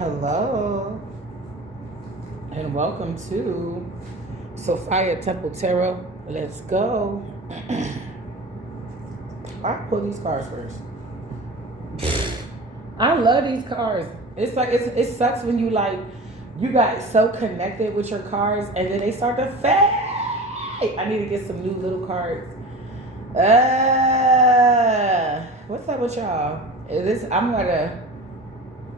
Hello, and welcome to Sophia Temple Tarot. Let's go. I pull these cards first. I love these cards. It's like it sucks when you got so connected with your cards and then they start to fade. I need to get some new little cards. What's up with y'all? I'm gonna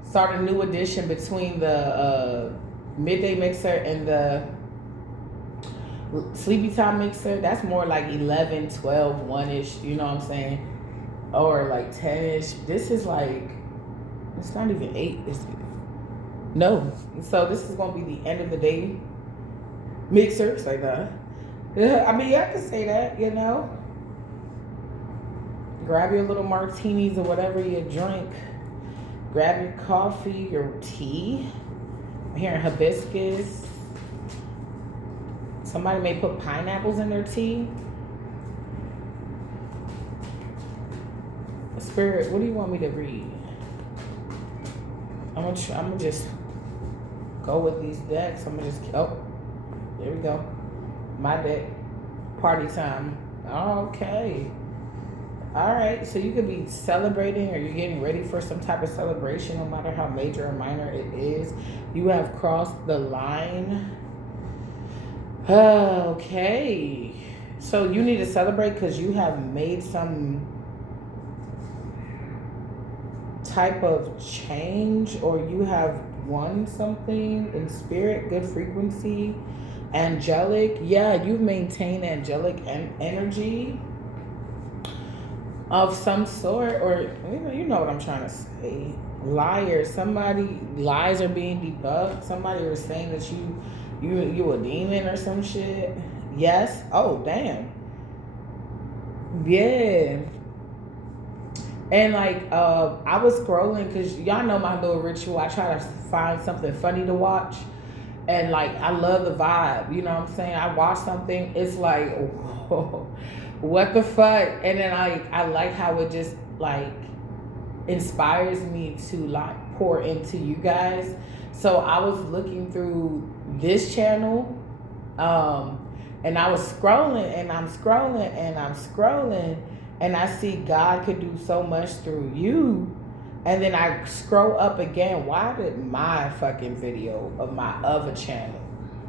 start a new edition between the midday mixer and the sleepy time mixer. That's more like 11, 12, 1-ish, you know what I'm saying? Or like 10-ish. This is like, it's not even 8. No. So this is going to be the end of the day mixer. It's like that. I mean, I can say that, you know. Grab your little martinis or whatever you drink. Grab your coffee, your tea. I'm hearing hibiscus. Somebody may put pineapples in their tea. Spirit, what do you want me to read? I'm gonna just go with these decks. I'm gonna just, oh, there we go. My deck. Party time. Okay. All right, so you could be celebrating or you're getting ready for some type of celebration, no matter how major or minor it is. You have crossed the line. Okay. So you need to celebrate because you have made some type of change, or you have won something in spirit, good frequency, angelic. Yeah, you've maintained angelic energy of some sort, or you know what I'm trying to say. Liar. Somebody lies are being debunked. Somebody was saying that you a demon or some shit. Yes. Oh damn. Yeah. And like I was scrolling because y'all know my little ritual. I try to find something funny to watch. And like I love the vibe. You know what I'm saying? I watch something, it's like, whoa, what the fuck? And then I like how it just like inspires me to like pour into you guys. So I was looking through this channel, and I was scrolling and I'm scrolling and I'm scrolling, and I see God could do so much through you. And then I scroll up again. Why did my fucking video of my other channel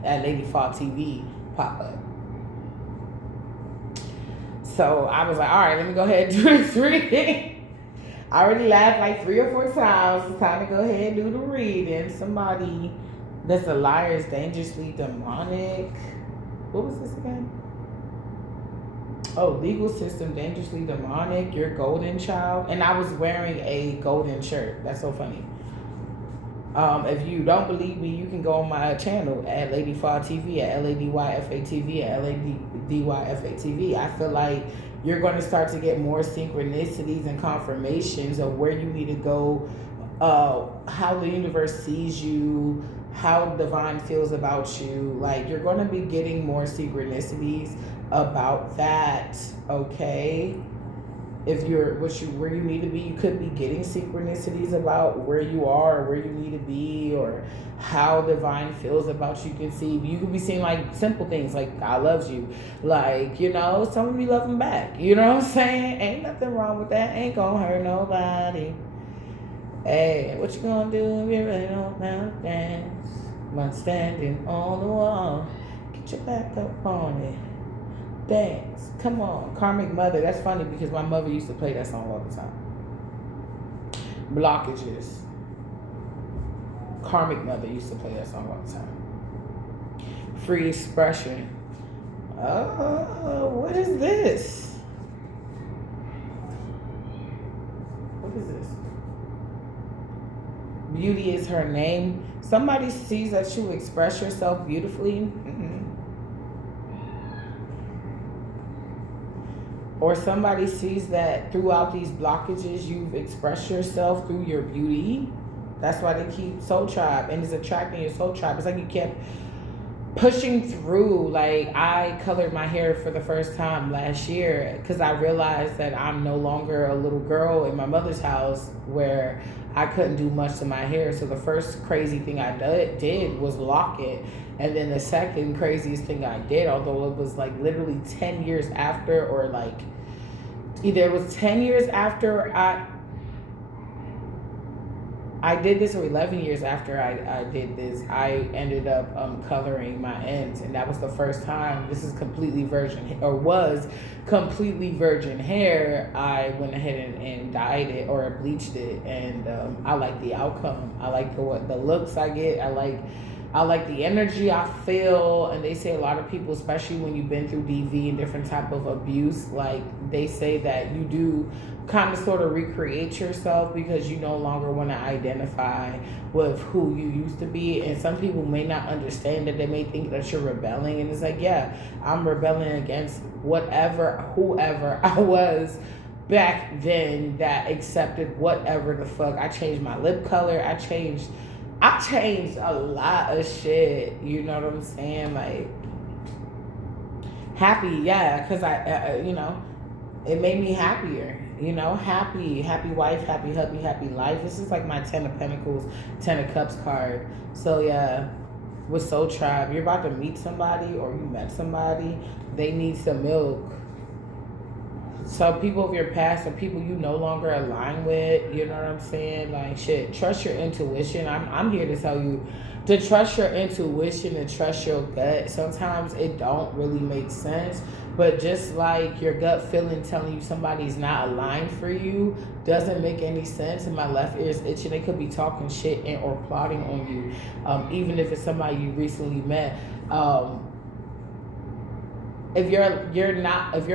at Lady Fall TV pop up? So I was like, all right, let me go ahead and do this reading. I already laughed like 3 or 4 times. It's time to go ahead and do the reading. Somebody that's a liar is dangerously demonic. What was this again? Oh, legal system, dangerously demonic. Your golden child. And I was wearing a golden shirt. That's so funny. If you don't believe me, you can go on my channel at Lady Fall TV, at LADYFATV, at LADYFATV. I feel like you're going to start to get more synchronicities and confirmations of where you need to go, how the universe sees you, how divine feels about you. Like, you're going to be getting more synchronicities about that, okay? If you're where you need to be, you could be getting synchronicities about where you are or where you need to be, or how divine feels about you. You could be seeing like simple things like God loves you, like, you know, some of you love him back, you know what I'm saying? Ain't nothing wrong with that. Ain't gonna hurt nobody. Hey, what you gonna do if you really don't know dance? By standing on the wall, get your back up on it. Dance. Come on. Karmic Mother. That's funny because my mother used to play that song all the time. Blockages. Karmic Mother used to play that song all the time. Free expression. Oh, what is this? What is this? Beauty is her name. Somebody sees that you express yourself beautifully. Or somebody sees that throughout these blockages, you've expressed yourself through your beauty. That's why they keep Soul Tribe and it's attracting your Soul Tribe. It's like you kept pushing through. Like, I colored my hair for the first time last year because I realized that I'm no longer a little girl in my mother's house where I couldn't do much to my hair. So the first crazy thing I did was lock it. And then the second craziest thing I did, although it was like literally 10 years after, or like either it was 10 years after I did this, or 11 years after I did this, I ended up coloring my ends. And that was the first time. This is completely virgin, or was completely virgin hair. I went ahead and dyed it or bleached it. And I like the outcome. I like the looks I get. I like the energy I feel. And they say a lot of people, especially when you've been through DV and different type of abuse, like they say that you do kind of sort of recreate yourself because you no longer want to identify with who you used to be. And some people may not understand that. They may think that you're rebelling, and it's like, yeah, I'm rebelling against whoever I was back then that accepted whatever the fuck. I changed my lip color. I changed a lot of shit. You know what I'm saying? Like, happy, yeah, because it made me happier. Happy wife, happy hubby, happy life. This is like my 10 of Pentacles, 10 of Cups card. So yeah, with Soul Tribe, you're about to meet somebody, or you met somebody, they need some milk. So people of your past, or people you no longer align with, you know what I'm saying? Like, shit, trust your intuition. I'm here to tell you to trust your intuition and trust your gut. Sometimes it don't really make sense, but just like your gut feeling telling you somebody's not aligned for you doesn't make any sense, and my left ear is itching. They could be talking shit or plotting on you, even if it's somebody you recently met. If you're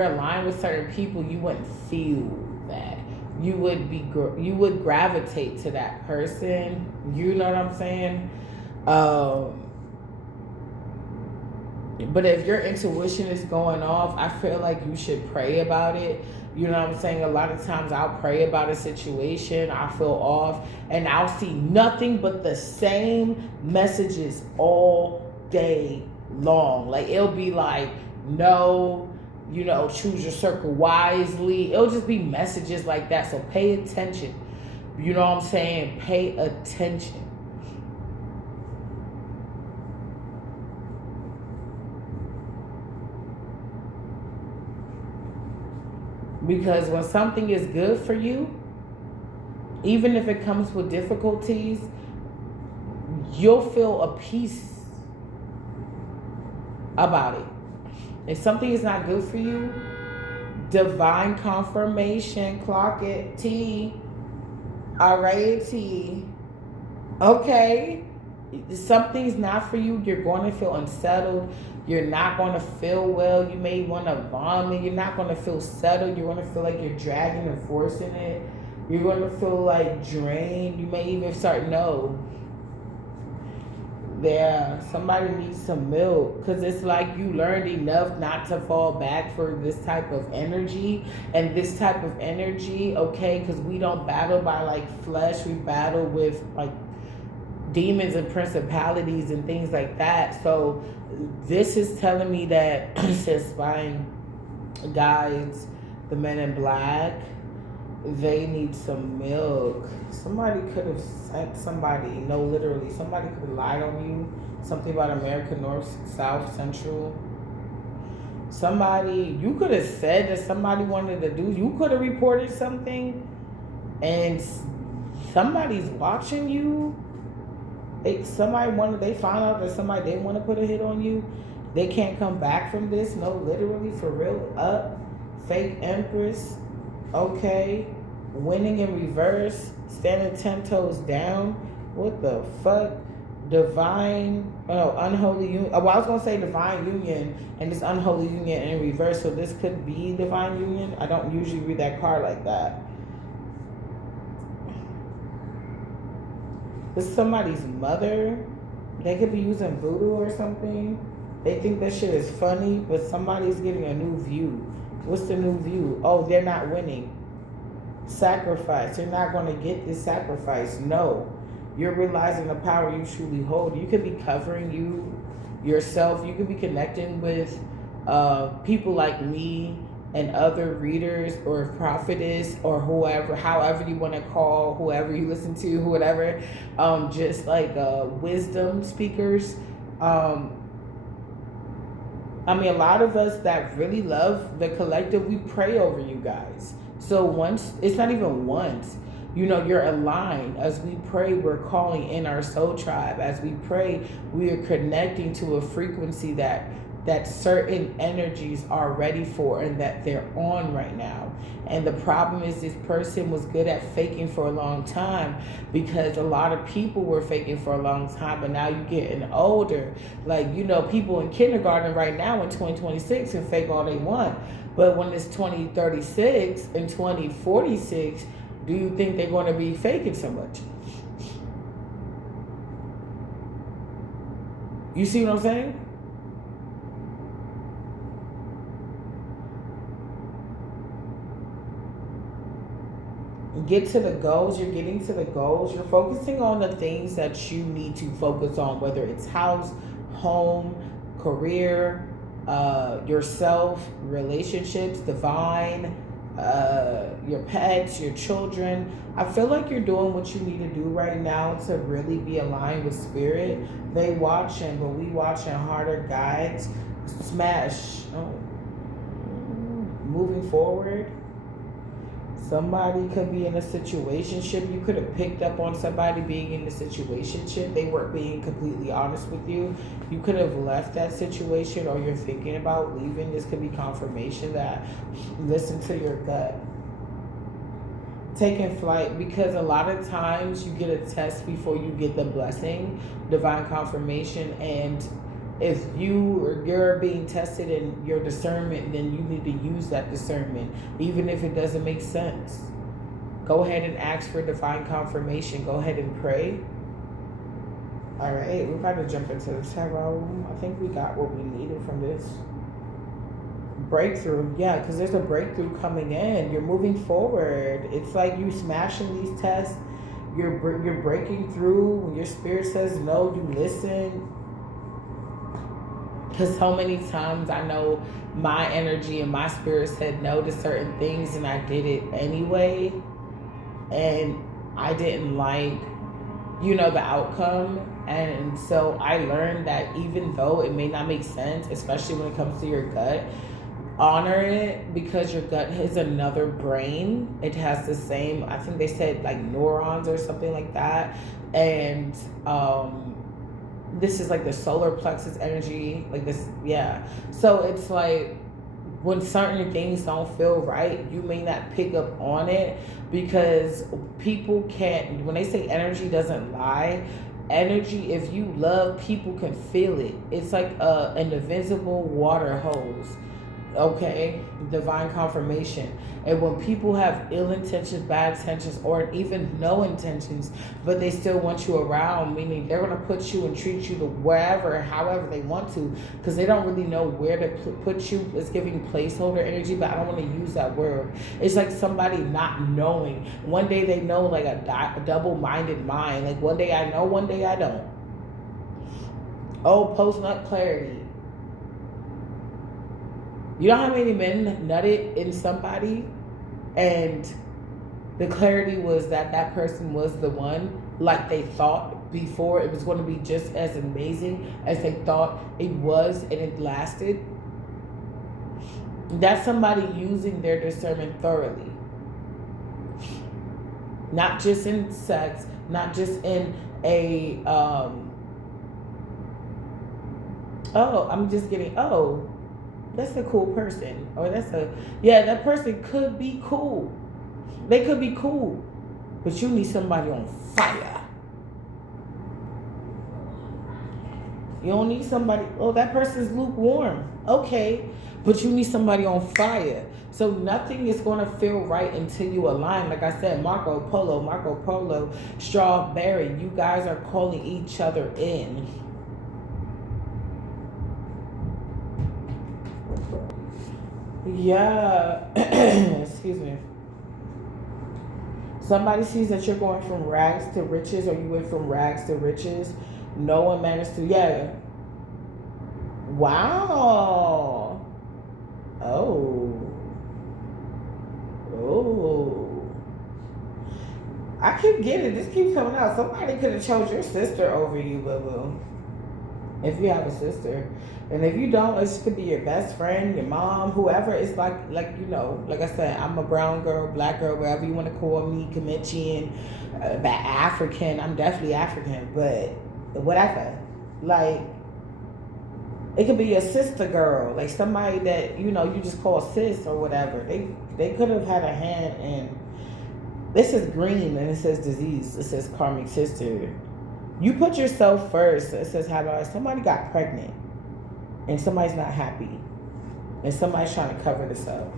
aligned with certain people, you wouldn't feel that. You would gravitate to that person. You know what I'm saying? But if your intuition is going off, I feel like you should pray about it. You know what I'm saying? A lot of times I'll pray about a situation, I feel off, and I'll see nothing but the same messages all day long. Like, it'll be like, no, choose your circle wisely. It'll just be messages like that. So pay attention. You know what I'm saying? Pay attention. Because when something is good for you, even if it comes with difficulties, you'll feel a peace about it. If something is not good for you, divine confirmation, clock it, T. All right, T. Okay. If something's not for you, you're going to feel unsettled. You're not going to feel well. You may want to vomit. You're not going to feel settled. You're going to feel like you're dragging and forcing it. You're going to feel like drained. You may even start, yeah, somebody needs some milk, because it's like you learned enough not to fall back for this type of energy. And this type of energy, okay, because we don't battle by like flesh. We battle with like demons and principalities and things like that. So this is telling me that it says spine guides, the men in black, they need some milk. Somebody could have sent somebody, no, literally, somebody could have lied on you. Something about America, North, South, Central. Somebody, you could have said that somebody wanted to do, you could have reported something, and somebody's watching you. They found out that somebody didn't want to put a hit on you. They can't come back from this. No, literally, for real. Up, fake empress. Okay, winning in reverse, standing 10 toes down. What the fuck? Unholy union. Well, I was gonna say divine union, and this unholy union in reverse. So this could be divine union. I don't usually read that card like that. This is somebody's mother. They could be using voodoo or something. They think that shit is funny, but somebody's getting a new view. What's the new view? Oh, they're not winning. Sacrifice. You're not going to get this sacrifice. No. You're realizing the power you truly hold. You could be covering you. yourself. You could be connecting with people like me and other readers or prophetess or whoever, however you want to call whoever you listen to, whatever, just like wisdom speakers. I mean, a lot of us that really love the collective, we pray over you guys. So once, it's not even once, you know, you're aligned. As we pray, we're calling in our soul tribe. As we pray, we are connecting to a frequency that certain energies are ready for and that they're on right now. And the problem is this person was good at faking for a long time because a lot of people were faking for a long time, but now you're getting older. Like, you know, people in kindergarten right now in 2026 can fake all they want. But when it's 2036 and 2046, do you think they're going to be faking so much? You see what I'm saying? Get to the goals. You're getting to the goals. You're focusing on the things that you need to focus on, whether it's house, home, career, yourself, relationships, divine, your pets, your children. I feel like you're doing what you need to do right now to really be aligned with spirit. They watching, but we watching harder guides. Smash. Oh. Moving forward. Somebody could be in a situationship. You could have picked up on somebody being in a situationship. They weren't being completely honest with you. You could have left that situation, or you're thinking about leaving. This could be confirmation that listen to your gut. Taking flight, because a lot of times you get a test before you get the blessing, divine confirmation, and if you're being tested in your discernment, then you need to use that discernment, even if it doesn't make sense. Go ahead and ask for divine confirmation. Go ahead and pray. All right, we're about to jump into the tarot. I think we got what we needed from this. Breakthrough, yeah, because there's a breakthrough coming in. You're moving forward. It's like you smashing these tests. You're breaking through. When your spirit says no, you listen. Because so many times I know my energy and my spirit said no to certain things, and I did it anyway. And I didn't like, you know, the outcome. And so I learned that even though it may not make sense, especially when it comes to your gut, honor it, because your gut is another brain. It has the same, I think they said like neurons or something like that. And this is like the solar plexus energy, like this, yeah. So it's like when certain things don't feel right, you may not pick up on it, because people can't, when they say energy doesn't lie, energy, if you love, people can feel it. It's like an invisible water hose. Okay, divine confirmation. And when people have ill intentions, bad intentions, or even no intentions, but they still want you around, meaning they're going to put you and treat you to wherever, however they want to, because they don't really know where to put you. It's giving placeholder energy, but I don't want to use that word. It's like somebody not knowing. One day they know, like a double-minded mind. Like one day I know, one day I don't. Oh, post-nut clarity. You know how many men nutted in somebody and the clarity was that that person was the one, like they thought before it was going to be just as amazing as they thought it was, and it lasted? That's somebody using their discernment thoroughly. Not just in sex, not just in a, that's a cool person, or that person could be cool. They could be cool, but you need somebody on fire. You don't need somebody, that person's lukewarm. Okay, but you need somebody on fire. So nothing is going to feel right until you align. Like I said, Marco Polo, Strawberry, you guys are calling each other in. Yeah, excuse me. Somebody sees that you're going from rags to riches, or you went from rags to riches. No one managed to, yeah. Wow. Oh. Oh. I keep getting it. This keeps coming out. Somebody could have chose your sister over you, boo boo. If you have a sister. And if you don't, it could be your best friend, your mom, whoever. It's like you know, like I said, I'm a brown girl, black girl, whatever you want to call me, Comanchean, African. I'm definitely African, but whatever. Like, it could be your sister girl, like somebody that, you know, you just call sis or whatever. They could have had a hand in. This is green and it says disease. It says karmic sister. You put yourself first. It says, how about somebody got pregnant and somebody's not happy and somebody's trying to cover this up.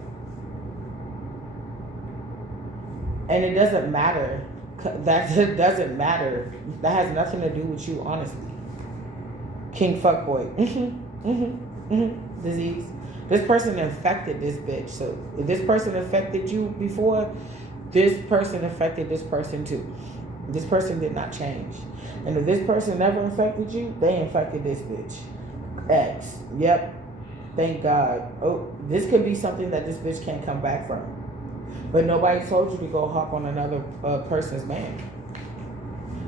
And it doesn't matter. That doesn't matter. That has nothing to do with you, honestly. King fuckboy. Disease. This person infected this bitch. So if this person affected you before, this person affected this person too. This person did not change. And if this person never infected you, they infected this bitch. X. Yep. Thank God. Oh, this could be something that this bitch can't come back from. But nobody told you to go hop on another person's man.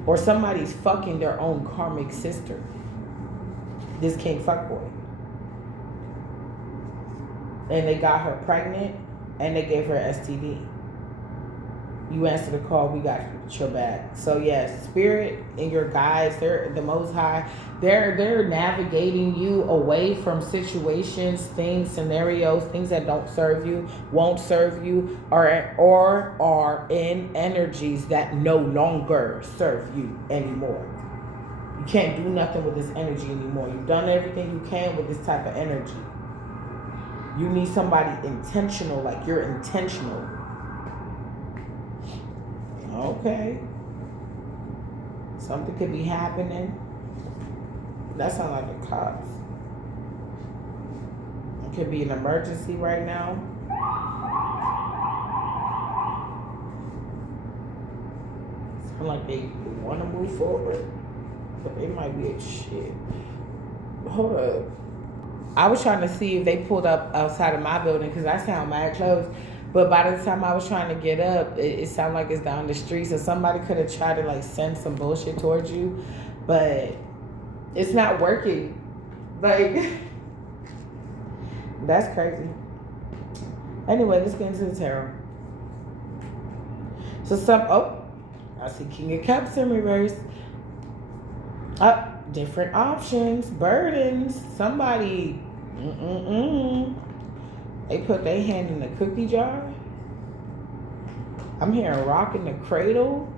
Or somebody's fucking their own karmic sister. This king fuckboy. And they got her pregnant and they gave her STD. You answer the call, we got your back. So yes, spirit and your guides, they're the Most High. They're navigating you away from situations, things, scenarios, things that don't serve you, won't serve you, or are in energies that no longer serve you anymore. You can't do nothing with this energy anymore. You've done everything you can with this type of energy. You need somebody intentional, like you're intentional. Okay. Something could be happening. That sounds like the cops. It could be an emergency right now. Sound like they want to move forward, but they might be a shit. Hold up. I was trying to see if they pulled up outside of my building because I sound mad close. But by the time I was trying to get up, it sounded like it's down the street. So somebody could have tried to like send some bullshit towards you. But it's not working. Like, that's crazy. Anyway, let's get into the tarot. So I see King of Cups in reverse. Different options, burdens. Somebody, they put their hand in the cookie jar. I'm hearing rock in the cradle.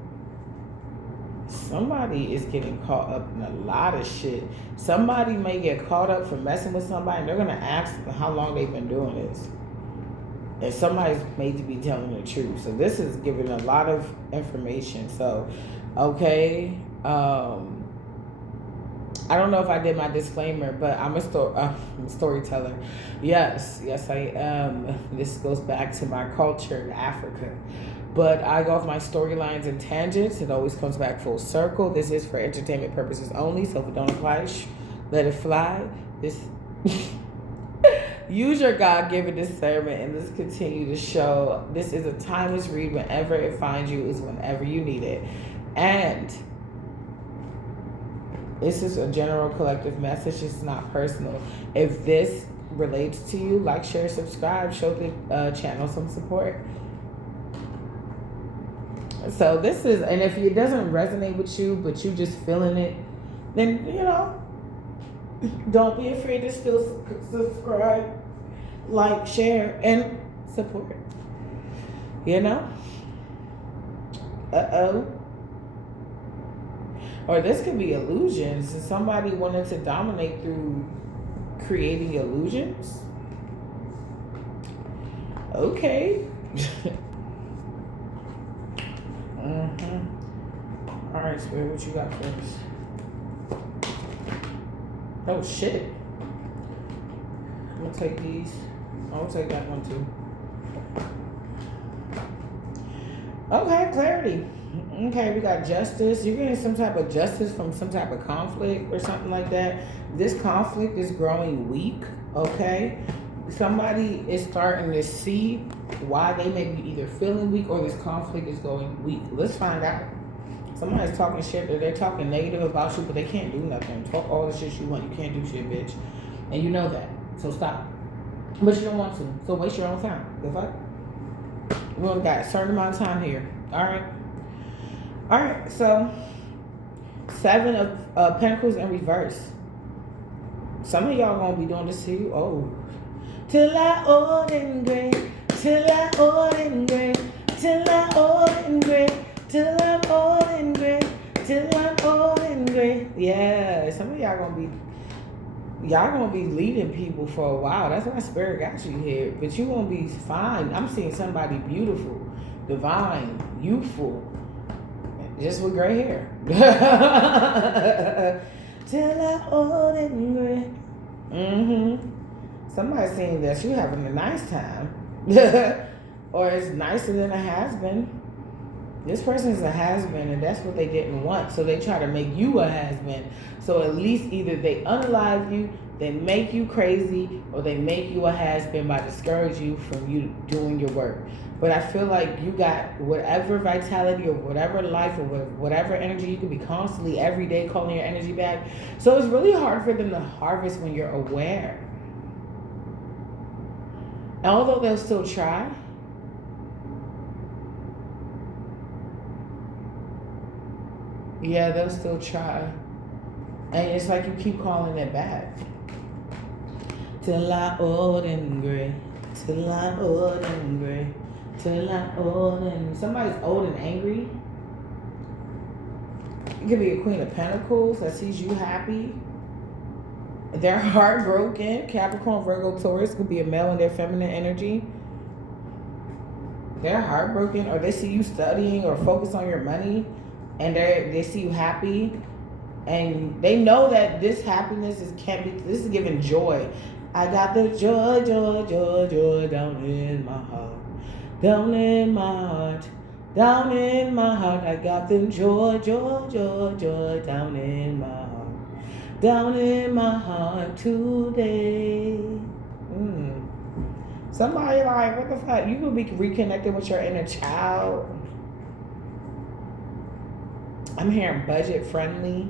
Somebody is getting caught up in a lot of shit. Somebody may get caught up for messing with somebody, and they're gonna ask how long they've been doing this. And somebody's made to be telling the truth. So this is giving a lot of information. So, okay. I don't know if I did my disclaimer, but I'm a storyteller. Yes, I am. This goes back to my culture, Africa. But I go off my storylines and tangents. It always comes back full circle. This is for entertainment purposes only, so if it don't apply, let it fly. Use your God-given discernment and let's continue to show. This is a timeless read. Whenever it finds you is whenever you need it. And this is a general collective message. It's not personal. If this relates to you, like, share, subscribe, show the channel some support. So this is, and if it doesn't resonate with you, but you just feeling it, then, you know, don't be afraid to still subscribe, like, share, and support. You know? Or this could be illusions. Somebody wanted to dominate through creating illusions. Okay. All right, Spirit, what you got first? Oh, shit. I'm going to take these. I'm going to take that one, too. Okay, clarity. Okay, we got justice. You're getting some type of justice from some type of conflict or something like that. This conflict is growing weak, okay? Somebody is starting to see why they may be either feeling weak or this conflict is going weak. Let's find out. Somebody's talking shit or they're talking negative about you, but they can't do nothing. Talk all the shit you want. You can't do shit, bitch. And you know that. So stop. But you don't want to. So waste your own time. The fuck? We only got a certain amount of time here. Alright, so 7 of Pentacles in reverse. Some of y'all gonna be doing this to you. Oh. Till I old and gray, till I old and gray, till I old and gray, till I'm old and gray, till I'm old and gray. Yeah, some of y'all gonna be leading people for a while. That's why Spirit got you here. But you gonna be fine. I'm seeing somebody beautiful, divine, youthful, just with gray hair. Till I old and gray. Somebody's saying that you having a nice time. Or it's nicer than a has-been. This person is a has-been and that's what they didn't want. So they try to make you a has-been. So at least either they unalive you, they make you crazy, or they make you a has-been by discouraging you from you doing your work. But I feel like you got whatever vitality or whatever life or whatever energy, you could be constantly every day calling your energy back. So it's really hard for them to harvest when you're aware. And although they'll still try, yeah, they'll still try. And it's like you keep calling it back. Till I old and gray, till I old and gray, till I old and... Somebody's old and angry. It could be a Queen of Pentacles that sees you happy. They're heartbroken. Capricorn, Virgo, Taurus could be a male in their feminine energy. They're heartbroken, or they see you studying or focus on your money, and they see you happy, and they know that this happiness this is giving joy. I got the joy, joy, joy, joy down in my heart, down in my heart, down in my heart. I got the joy, joy, joy, joy down in my heart, down in my heart today. Somebody like, what the fuck? You will be reconnected with your inner child. I'm hearing budget friendly.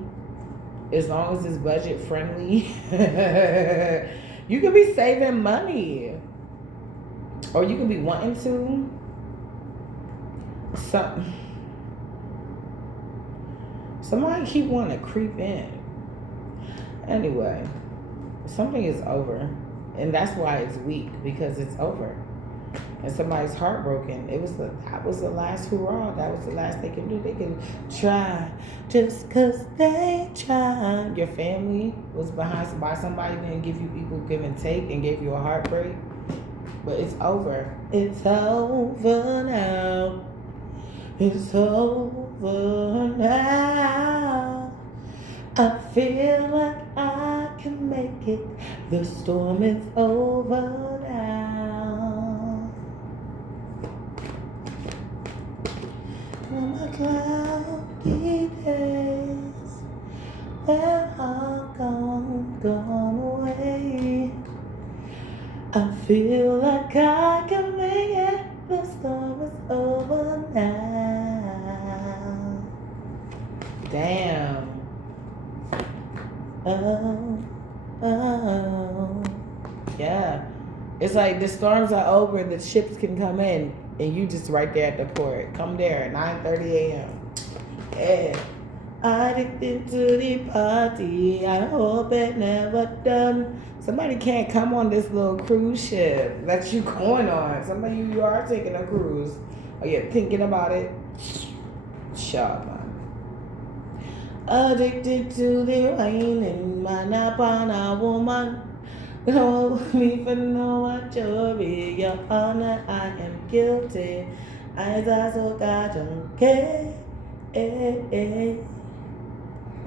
As long as it's budget friendly. You could be saving money. Or you could be wanting to. Somebody keep wanting to creep in. Anyway, something is over. And that's why it's weak, because it's over. And somebody's heartbroken. That was the last hurrah. That was the last they can do. They can try just because they tried. Your family was behind by somebody didn't give you equal give and take and gave you a heartbreak. But it's over. It's over now. It's over now. I feel like I can make it. The storm is over now. On my cloudy days, they're all gone away. I feel like I can make it. The storm is over now. Damn. Oh, yeah. It's like the storms are over, the ships can come in, and you just right there at the port. Come there at 9:30 a.m. Yeah. Addicted to the party, I hope it never done. Somebody can't come on this little cruise ship that you going on. Some of you are taking a cruise. Or you're thinking about it. Shut up. Addicted to the rain in my Napana woman. Hold me for no jury, your honor, I am guilty. I so God don't care.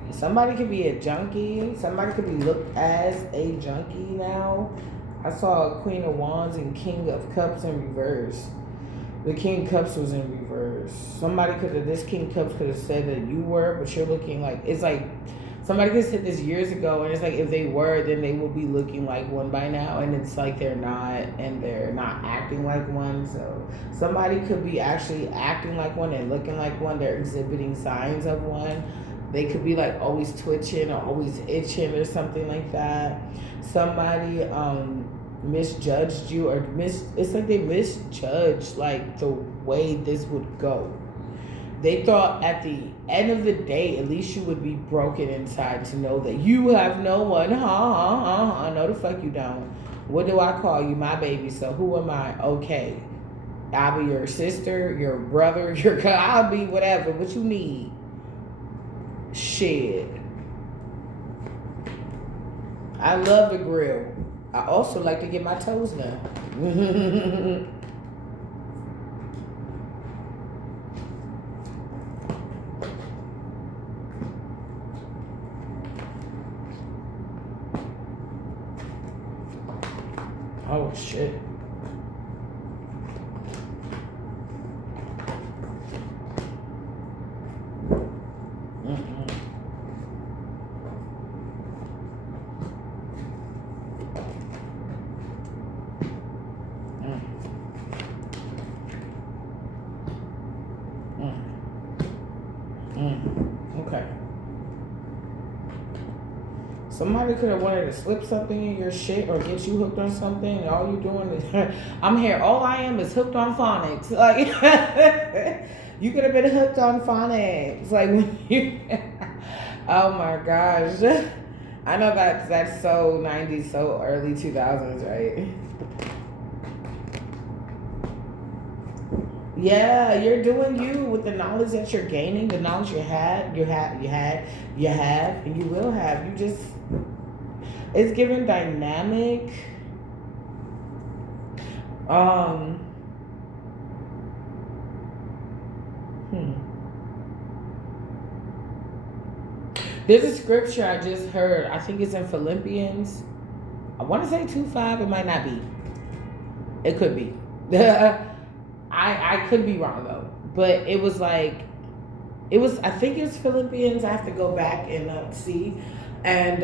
Somebody could be a junkie. Somebody could be looked as a junkie now. I saw Queen of Wands and King of Cups in reverse. The King of Cups was in reverse. whatever. Somebody could have, this King of Cups could have said that you were, but you're looking like, it's like, somebody could have said this years ago, and it's like, if they were, then they will be looking like one by now, and it's like they're not, and they're not acting like one. So somebody could be actually acting like one and looking like one. They're exhibiting signs of one. They could be like always twitching or always itching or something like that. Somebody misjudged you, or it's like they misjudged like the way this would go. They thought at the end of the day, at least you would be broken inside to know that you have no one. No, the fuck you don't. What do I call you? My baby. So who am I? Okay. I'll be your sister, your brother, I'll be whatever. What you need? Shit. I love the grill. I also like to get my toes done. Oh shit. Okay. Somebody could have wanted to slip something in your shit or get you hooked on something, and all you doing is I'm here. All I am is hooked on phonics. Like you could have been hooked on phonics. Like when you oh my gosh. I know that's so 90s, so early 2000s, right? Yeah, you're doing you with the knowledge that you're gaining, the knowledge you have, and you will have. You just, it's given dynamic. There's a scripture I just heard. I think it's in Philippians. I want to say 2:5. It might not be. It could be. I could be wrong though, but it was like, I think it's Philippians. I have to go back and see, and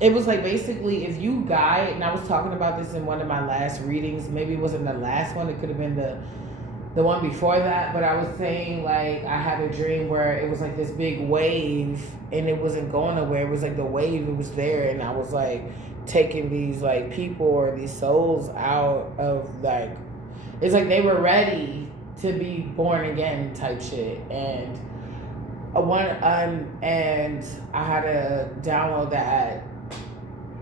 it was like basically if you guide, and I was talking about this in one of my last readings. Maybe it wasn't the last one. It could have been the one before that. But I was saying like I had a dream where it was like this big wave, and it wasn't going nowhere. It was like the wave, it was there, and I was like taking these like people or these souls out of like. It's like they were ready to be born again type shit. And and I had to download that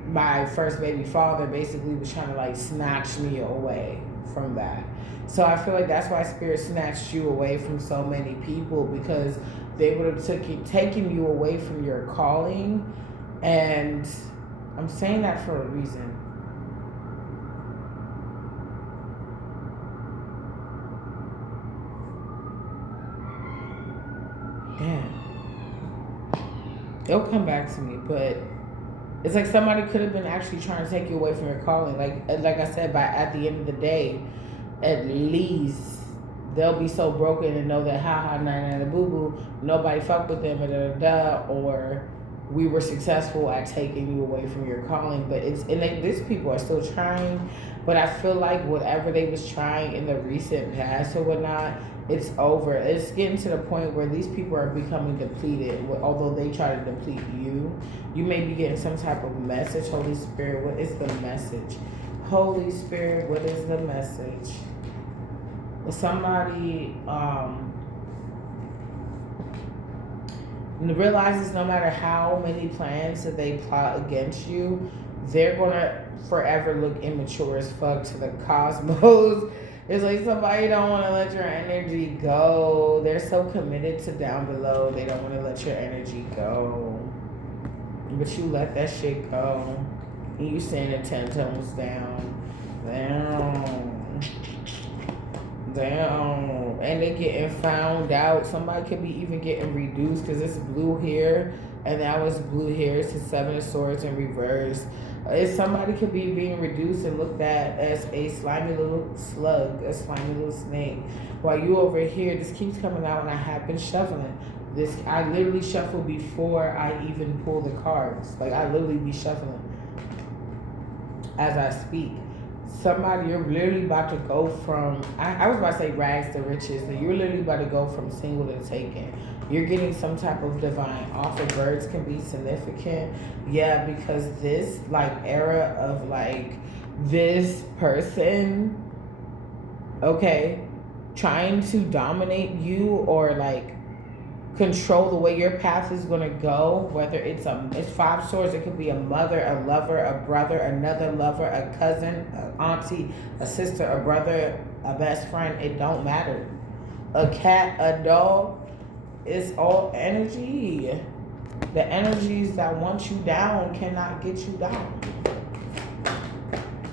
my first baby father basically was trying to like snatch me away from that. So I feel like that's why Spirit snatched you away from so many people, because they would have taken you away from your calling. And I'm saying that for a reason. Damn. It'll come back to me, but it's like somebody could have been actually trying to take you away from your calling. Like I said, at the end of the day, at least they'll be so broken and know that nah, boo boo, nobody fucked with them, or we were successful at taking you away from your calling. But these people are still trying, but I feel like whatever they was trying in the recent past or whatnot, it's over. It's getting to the point where these people are becoming depleted. Although they try to deplete you, you may be getting some type of message. Holy Spirit, what is the message? Holy Spirit, what is the message? Somebody realizes no matter how many plans that they plot against you, they're gonna forever look immature as fuck to the cosmos. It's like somebody don't want to let your energy go. They're so committed to down below, they don't want to let your energy go. But you let that shit go. And you standing 10 toes down. Damn. And they getting found out. Somebody could be even getting reduced because it's blue here. And that was blue here. It's the 7 of Swords in reverse. If somebody could be being reduced and looked at as a slimy little slug, a slimy little snake, while you over here, this keeps coming out, and I have been shuffling. This I literally shuffle before I even pull the cards. Like I literally be shuffling as I speak. Somebody, you're literally about to go from, I was about to say rags to riches, and you're literally about to go from single to taken. You're getting some type of divine offer. Birds can be significant. Yeah, because this like era of like this person, okay, trying to dominate you or like control the way your path is going to go, whether it's five swords, it could be a mother, a lover, a brother, another lover, a cousin, an auntie, a sister, a brother, a best friend. It don't matter. A cat, a dog, it's all energy. The energies that want you down cannot get you down,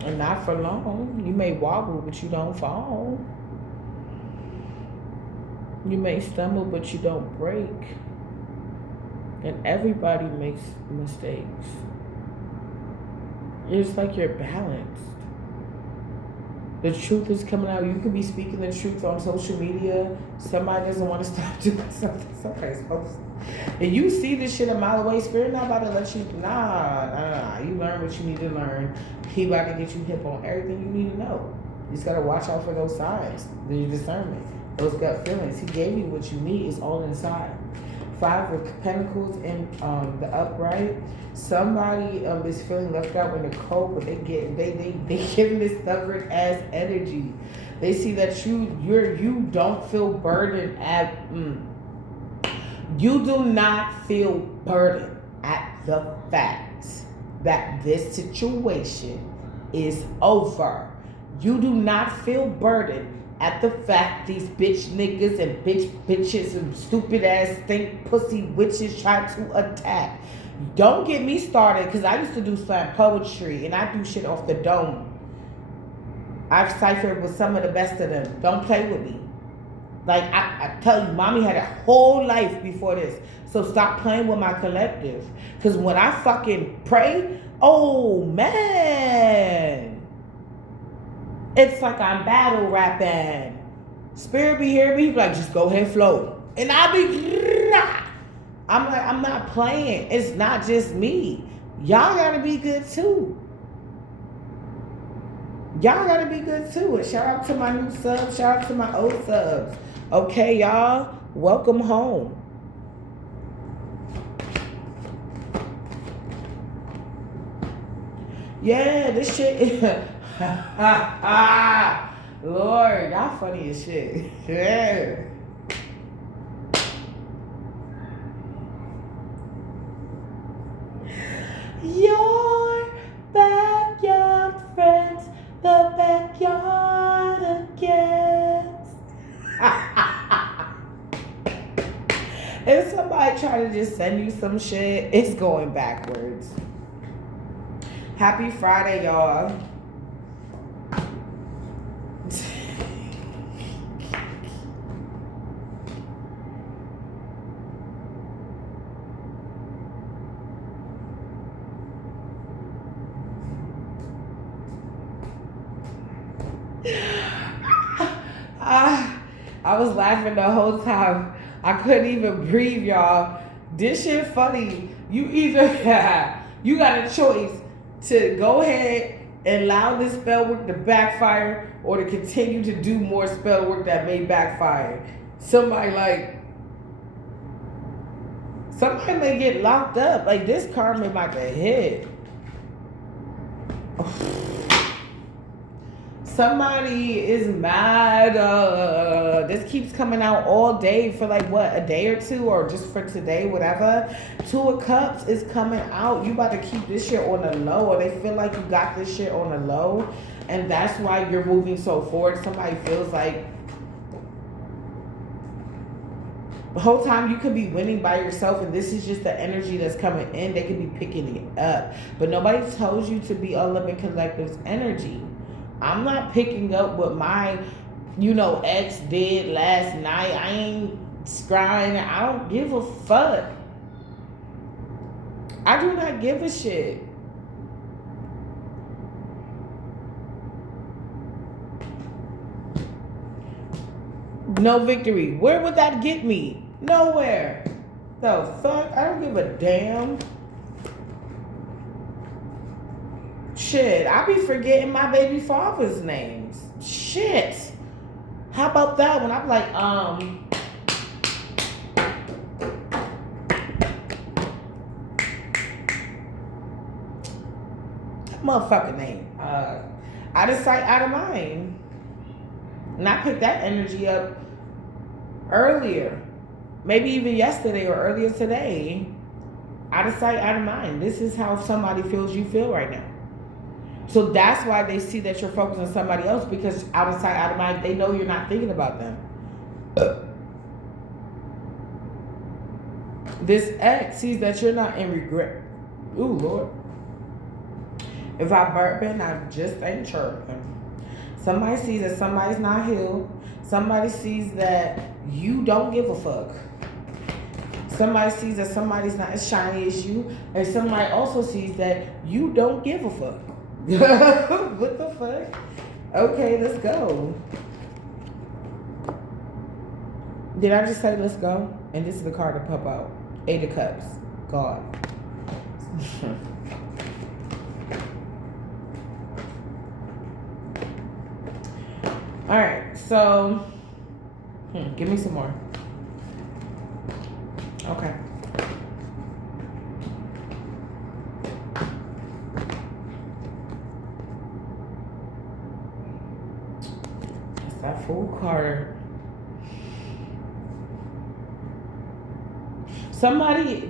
and not for long. You may wobble, but you don't fall. You may stumble, but you don't break. And everybody makes mistakes. It's like you're balanced. The truth is coming out. You could be speaking the truth on social media. Somebody doesn't want to stop doing something. Somebody's supposed to. And you see this shit a mile away. Spirit not about to let you. Nah. You learn what you need to learn. He about to get you hip on everything you need to know. You just got to watch out for those signs. Your discernment. Those gut feelings. He gave you what you need. It's all inside. 5 of Pentacles in the upright. Somebody is feeling left out in the cold, but they giving this stubborn ass energy. They see that you don't feel burdened at you do not feel burdened at the fact that this situation is over. You do not feel burdened at the fact these bitch niggas and bitches and stupid ass stink pussy witches try to attack. Don't get me started, because I used to do slam poetry and I do shit off the dome. I've ciphered with some of the best of them. Don't play with me. Like I tell you, mommy had a whole life before this. So stop playing with my collective. Because when I fucking pray, oh man, it's like I'm battle rapping. Spirit be here, be like, just go ahead, flow. And I be, I'm like, I'm not playing. It's not just me. Y'all gotta be good too. Y'all gotta be good too. And shout out to my new subs. Shout out to my old subs. Okay, y'all. Welcome home. Yeah, this shit. Lord, y'all funny as shit. Yeah. Your backyard friends, the backyard again. If somebody try to just send you some shit, it's going backwards. Happy Friday, y'all. I was laughing the whole time. I couldn't even breathe, y'all. This shit funny. You either you got a choice to go ahead and allow this spell work to backfire, or to continue to do more spell work that may backfire. Somebody may get locked up. Like this karma about to hit. Somebody is mad. This keeps coming out all day for like what, a day or two, or just for today, whatever. 2 of Cups is coming out. You about to keep this shit on the low, or they feel like you got this shit on the low, and that's why you're moving so forward. Somebody feels like the whole time you could be winning by yourself, and this is just the energy that's coming in. They could be picking it up, but nobody tells you to be all up in collective's energy. I'm not picking up what my, ex did last night. I ain't scrying. I don't give a fuck. I do not give a shit. No victory. Where would that get me? Nowhere. The fuck? I don't give a damn. Shit, I be forgetting my baby father's names. Shit. How about that one? I'm like, motherfucking name. Out of sight, out of mind. And I picked that energy up earlier. Maybe even yesterday or earlier today. Out of sight, out of mind. This is how somebody feels you feel right now. So that's why they see that you're focused on somebody else, because out of sight, out of mind, they know you're not thinking about them. This ex sees that you're not in regret. Ooh, Lord. If I burping, I just ain't chirping. Somebody sees that somebody's not healed. Somebody sees that you don't give a fuck. Somebody sees that somebody's not as shiny as you. And somebody also sees that you don't give a fuck. What the fuck? Okay, let's go. Did I just say let's go? And this is the card to pop out. 8 of Cups. God. All right, so give me some more. Okay. That's that full card.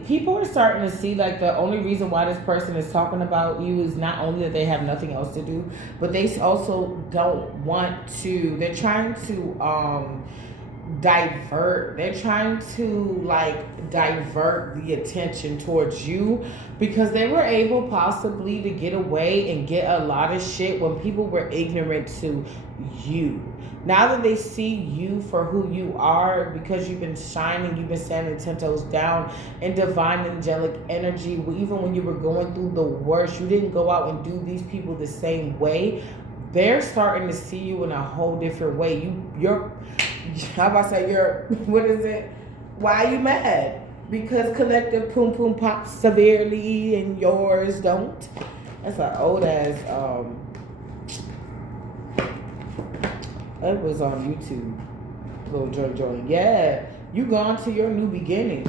People are starting to see like the only reason why this person is talking about you is not only that they have nothing else to do, but they also don't want to, they're trying to divert. They're trying to like divert the attention towards you because they were able possibly to get away and get a lot of shit when people were ignorant to you. Now that they see you for who you are, because you've been shining, you've been standing 10 toes down in divine angelic energy, even when you were going through the worst, you didn't go out and do these people the same way. They're starting to see you in a whole different way. You're what is it? Why are you mad? Because collective poom poom pops severely and yours don't. That's an old ass, it was on YouTube. Little Joy. Yeah. You gone to your new beginning.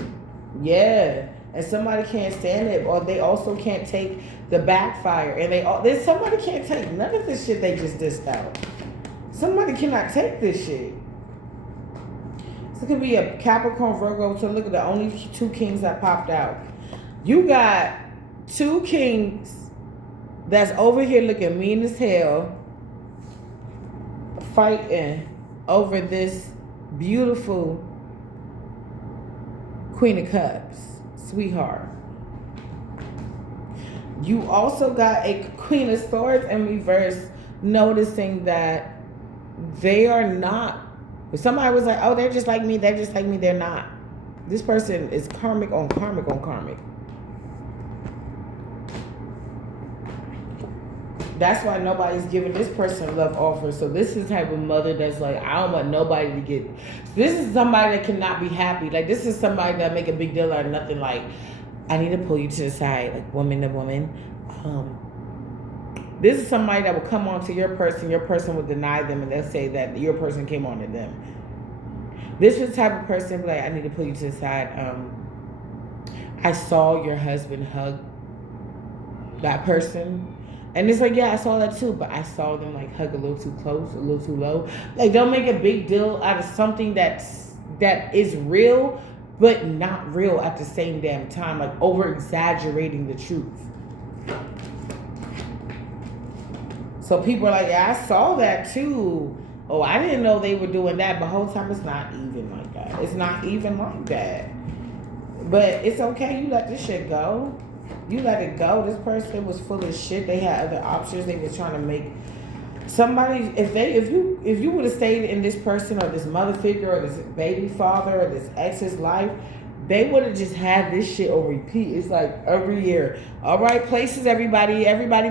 Yeah. And somebody can't stand it, or they also can't take the backfire. And somebody can't take none of this shit they just dissed out. Somebody cannot take this shit. This could be a Capricorn, Virgo. So look at the only 2 kings that popped out. You got 2 kings that's over here looking mean as hell, fighting over this beautiful Queen of Cups, sweetheart. You also got a Queen of Swords in reverse, noticing that they are not. If somebody was like, oh, they're just like me, they're not. This person is karmic on karmic on karmic. That's why nobody's giving this person love offers. So this is the type of mother that's like, I don't want nobody to get. This is somebody that cannot be happy. Like, this is somebody that make a big deal out of nothing. Like, I need to pull you to the side, like woman to woman. This is somebody that will come on to your person will deny them, and they'll say that your person came on to them. This is the type of person like, I need to pull you to the side. I saw your husband hug that person. And it's like, yeah, I saw that too, but I saw them like hug a little too close, a little too low. Like, don't make a big deal out of something that is real, but not real at the same damn time. Like, over exaggerating the truth. So people are like, yeah, I saw that too. Oh, I didn't know they were doing that. But the whole time, it's not even like that. It's not even like that. But it's okay. You let this shit go. You let it go. This person was full of shit. They had other options. They were trying to make somebody. If you would have stayed in this person or this mother figure or this baby father or this ex's life, They would have just had this shit on repeat. It's like every year. All right, places, everybody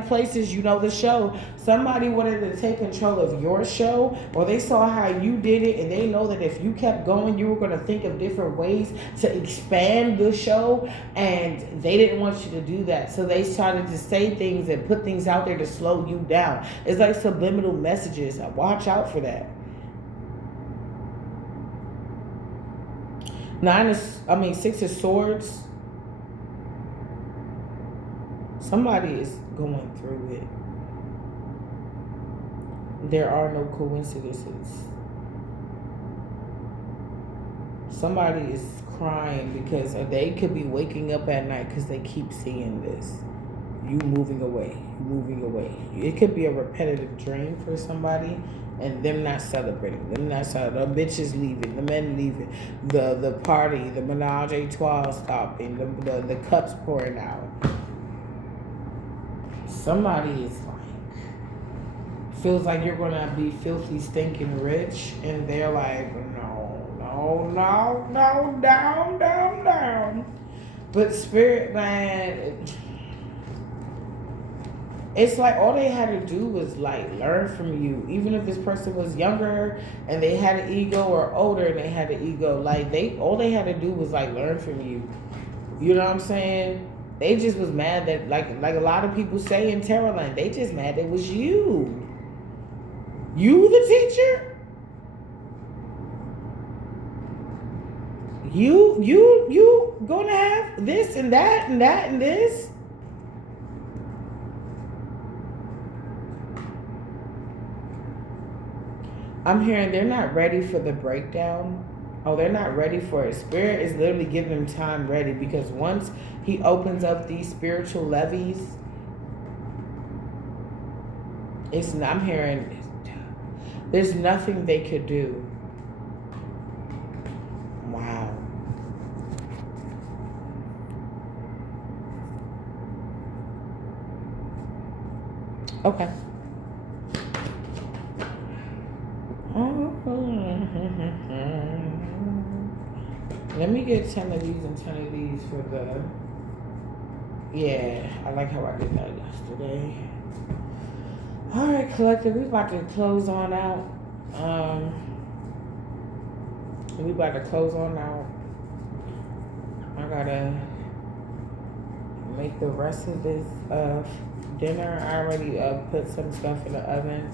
places, you know the show. Somebody wanted to take control of your show, or they saw how you did it, and they know that if you kept going, you were going to think of different ways to expand the show, and they didn't want you to do that. So they started to say things and put things out there to slow you down. It's like subliminal messages. Watch out for that. Six of Swords. Somebody is going through it. There are no coincidences. Somebody is crying because they could be waking up at night because they keep seeing this. You moving away. It could be a repetitive dream for somebody. And them not celebrating. The bitches leaving. The men leaving. The party. The menage a trois stopping. The cups pouring out. Somebody is like, feels like you're going to be filthy, stinking rich. And they're like, no, down. But Spirit, man, it's like all they had to do was like learn from you. Even if this person was younger and they had an ego, or older and they had an ego, like all they had to do was like learn from you. You know what I'm saying? They just was mad that like a lot of people say in Terrorland, they just mad it was you. You the teacher? You gonna have this and that and that and this? I'm hearing they're not ready for the breakdown. Oh, they're not ready for it. Spirit is literally giving them time ready, because once he opens up these spiritual levees, I'm hearing there's nothing they could do. Wow. Okay. Let me get 10 of these and 10 of these for the... Yeah, I like how I did that yesterday. Alright, collective, we about to close on out. I gotta make the rest of this dinner. I already put some stuff in the oven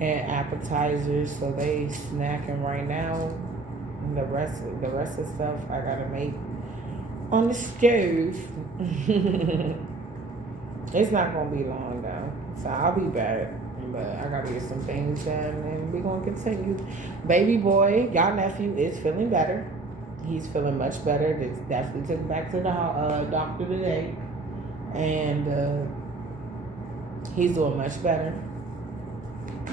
and appetizers, so they snacking right now. And the rest of stuff I gotta make on the stove. It's not gonna be long though, so I'll be back. But I gotta get some things done, and we're gonna continue. Baby boy, y'all nephew, is feeling better. He's feeling much better. They definitely took him back to the doctor today, and he's doing much better.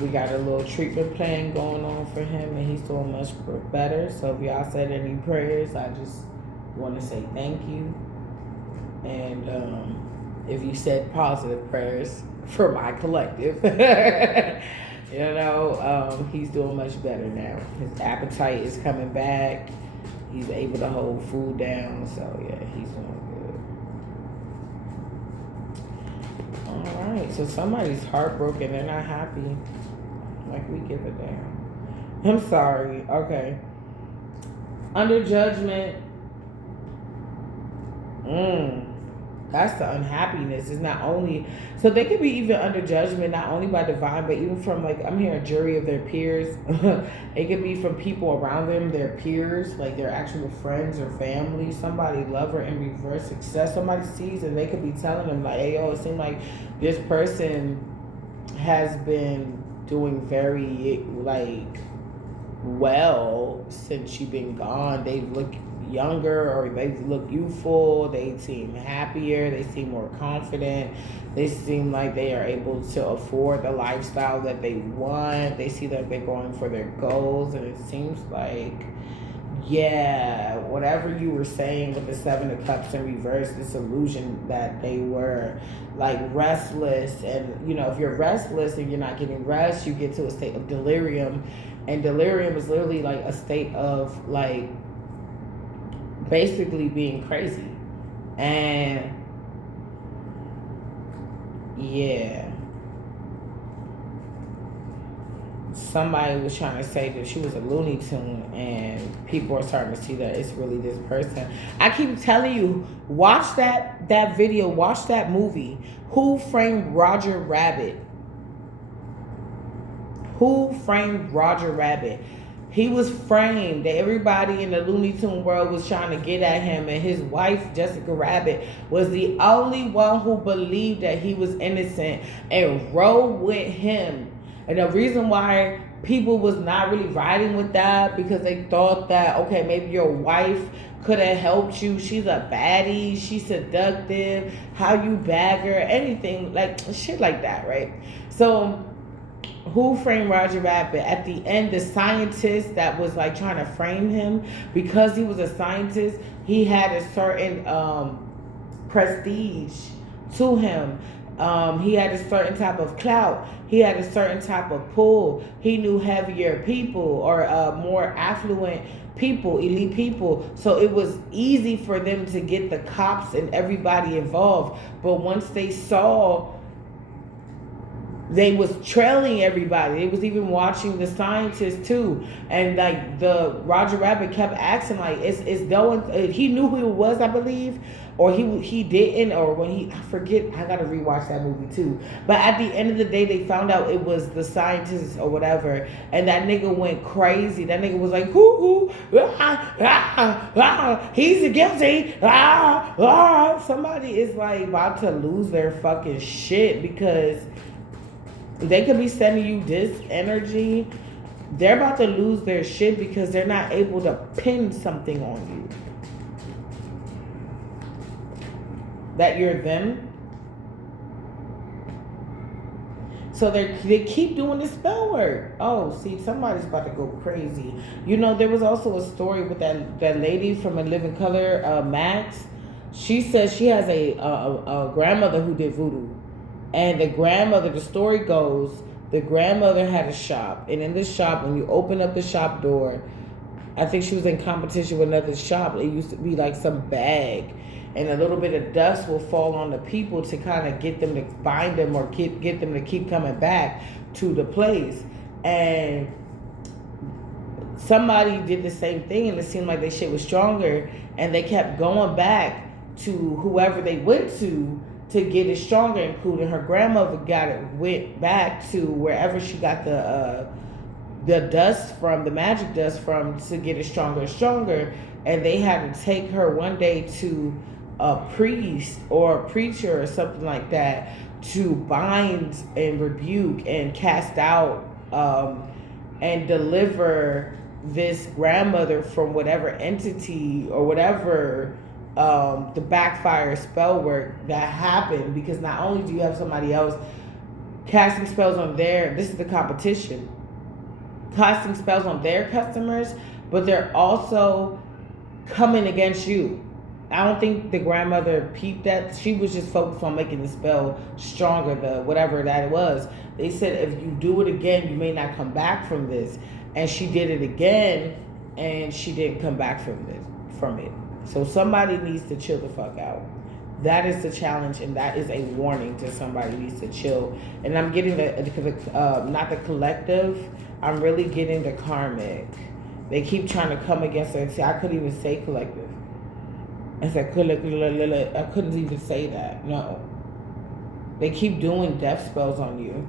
We got a little treatment plan going on for him, and he's doing much better. So if y'all said any prayers, I just want to say thank you. And if you said positive prayers for my collective, he's doing much better now. His appetite is coming back. He's able to hold food down. So yeah, he's doing good. All right. So somebody's heartbroken. They're not happy. Like we give a damn. I'm sorry. Okay. Under judgment. That's the unhappiness. It's not only, so they could be even under judgment, not only by divine, but even from, like, I'm hearing a jury of their peers. It could be from people around them, their peers, like their actual friends or family. Somebody lover in reverse success. Somebody sees and they could be telling them like, hey, yo, it seems like this person has been doing very, like, well since you've been gone. They look younger, or they look youthful. They seem happier. They seem more confident. They seem like they are able to afford the lifestyle that they want. They see that they're going for their goals, and it seems like, yeah, whatever you were saying with the Seven of Cups in reverse, this illusion that they were like restless. And if you're restless and you're not getting rest, you get to a state of delirium. And delirium is literally like a state of like basically being crazy. And yeah, somebody was trying to say that she was a Looney Tune, and people are starting to see that it's really this person. I keep telling you, watch that video, watch that movie. Who Framed Roger Rabbit? Who Framed Roger Rabbit? He was framed. Everybody in the Looney Tune world was trying to get at him, and his wife, Jessica Rabbit, was the only one who believed that he was innocent and rode with him. And the reason why people was not really riding with that, because they thought that, okay, maybe your wife could have helped you. She's a baddie. She's seductive. How you bag her? Anything like shit like that, right? So Who Framed Roger Rabbit? At the end, the scientist that was like trying to frame him, because he was a scientist, he had a certain prestige to him. He had a certain type of clout. He had a certain type of pull. He knew heavier people or more affluent people, elite people. So it was easy for them to get the cops and everybody involved. But once they saw they was trailing everybody, they was even watching the scientists too, and like the Roger Rabbit kept asking like, "It's going." He knew who it was, I believe, or he didn't, or when I forget. I gotta rewatch that movie too. But at the end of the day, they found out it was the scientists or whatever, and that nigga went crazy. That nigga was like, "Hoo hoo, he's guilty." Somebody is like about to lose their fucking shit because they could be sending you this energy. They're about to lose their shit because they're not able to pin something on you. That you're them. So they keep doing the spell work. Oh, see, somebody's about to go crazy. You know, there was also a story with that lady from A Living Color, Max. She says she has a grandmother who did voodoo. And the grandmother, the story goes, the grandmother had a shop. And in this shop, when you open up the shop door, I think she was in competition with another shop. It used to be like some bag. And a little bit of dust will fall on the people to kind of get them to bind them or get them to keep coming back to the place. And somebody did the same thing, and it seemed like their shit was stronger. And they kept going back to whoever they went to get it stronger, including her grandmother went back to wherever she got the dust from, the magic dust from, to get it stronger and stronger. And they had to take her one day to a priest or a preacher or something like that to bind and rebuke and cast out and deliver this grandmother from whatever entity or whatever the backfire spell work that happened. Because not only do you have somebody else casting spells on this is the competition, casting spells on their customers, but they're also coming against you. I don't think the grandmother peeped that. She was just focused on making the spell stronger, whatever that it was. They said, if you do it again, you may not come back from this. And she did it again, and she didn't come back from it. So somebody needs to chill the fuck out. That is the challenge, and that is a warning to somebody needs to chill. And I'm getting not the collective, I'm really getting the karmic. They keep trying to come against it. See, I couldn't even say collective. I said, I couldn't even say that. No. They keep doing death spells on you.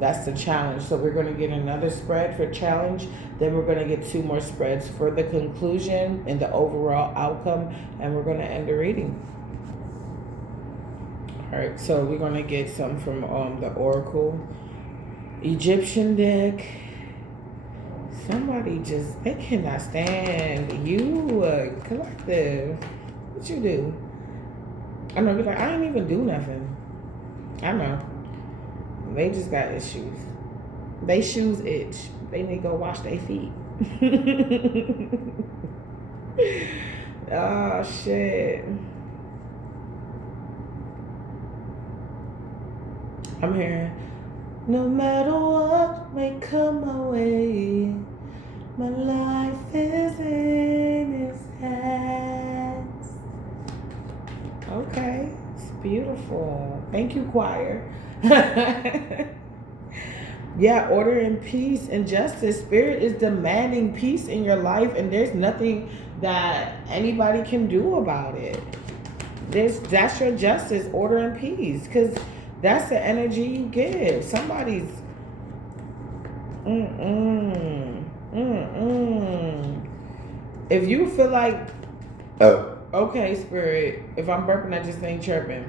That's the challenge. So we're going to get another spread for challenge. Then we're going to get 2 more spreads for the conclusion and the overall outcome. And we're going to end the reading. All right. So we're going to get some from the Oracle Egyptian deck. Somebody they cannot stand you, collective. What you do? I know, you're like, I ain't even do nothing. I know. They just got issues. They shoes itch. They need to go wash their feet. Oh, shit. I'm hearing, no matter what may come my way, my life is in His hands. beautiful. Thank you, choir. Yeah, order and peace and justice. Spirit is demanding peace in your life, and there's nothing that anybody can do about it. That's your justice, order and peace, because that's the energy you give. Somebody's if you feel like okay, spirit, if I'm burping, I just ain't chirping.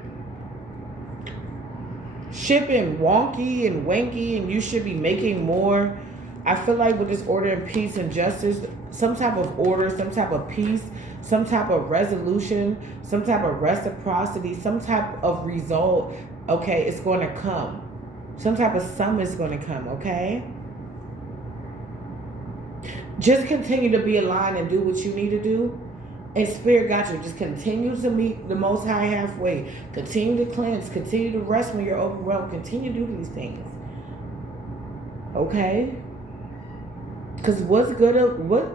Shipping wonky and wanky, and you should be making more. I feel like with this order and peace and justice, some type of order, some type of peace, some type of resolution, some type of reciprocity, some type of result, okay, it's going to come. Some type of sum is going to come, okay? Just continue to be aligned and do what you need to do. And Spirit got you. Just continue to meet the Most High halfway. Continue to cleanse. Continue to rest when you're overwhelmed. Continue to do these things. Okay? Because what